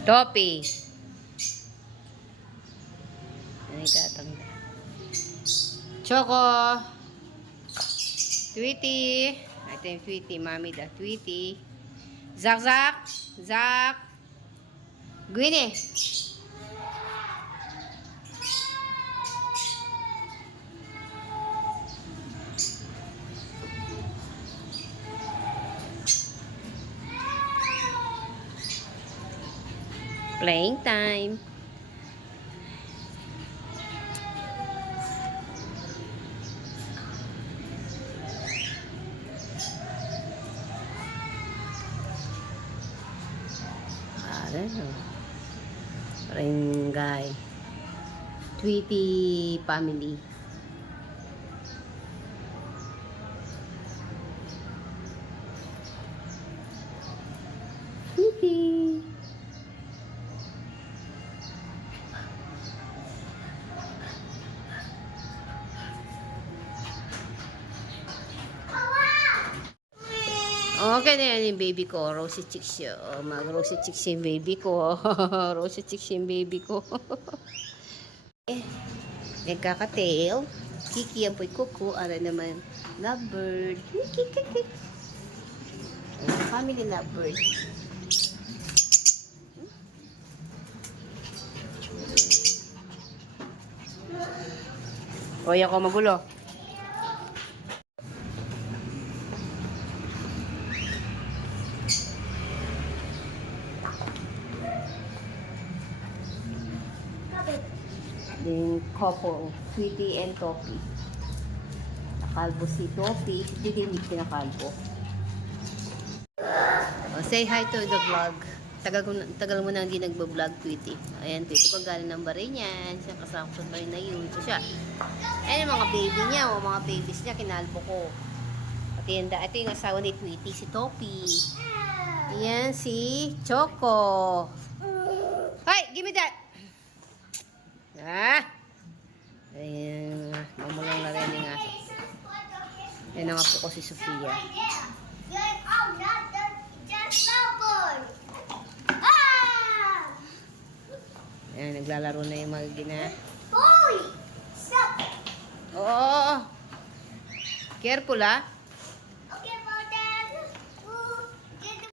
Topi. Ano itatangga? Choco. Tweety. Ito yung Tweety. Mami da. Tweety. Zak, Zak. Zak. Gwini. Playing time. I don't know. Barangay. Tweety family. Tweety. Okay na yan yung baby ko. Rosy chicks yun. Mag-rosy chicks yung baby ko. Rosy chicks yung baby ko. Nagkaka-tail. Kiki ang po'y kuko. Ara naman. Lovebird. Kiki. Family lovebird. Oy, ako magulo. Yung couple, Tweety and Topi. Nakalbo si Topi, hindi pinakalbo. Oh, say hi to the vlog. Tagal mo na hindi nagbo-vlog, Tweety. Ayan, Tweety ko galing ng baray niyan. Siya kasama ko sa baray na yun. So siya, ayan yung mga baby niya, o mga babies niya, kinalbo ko. At yun, ito yung asawa ni Tweety, si Topi. Ayan, si Choco. Hi, give me that! Ayan, mamulong na rin yung aso. Ayan na nga po ko si Sofia. Ayan, naglalaro na yung mga gina. Oo. Careful, ah.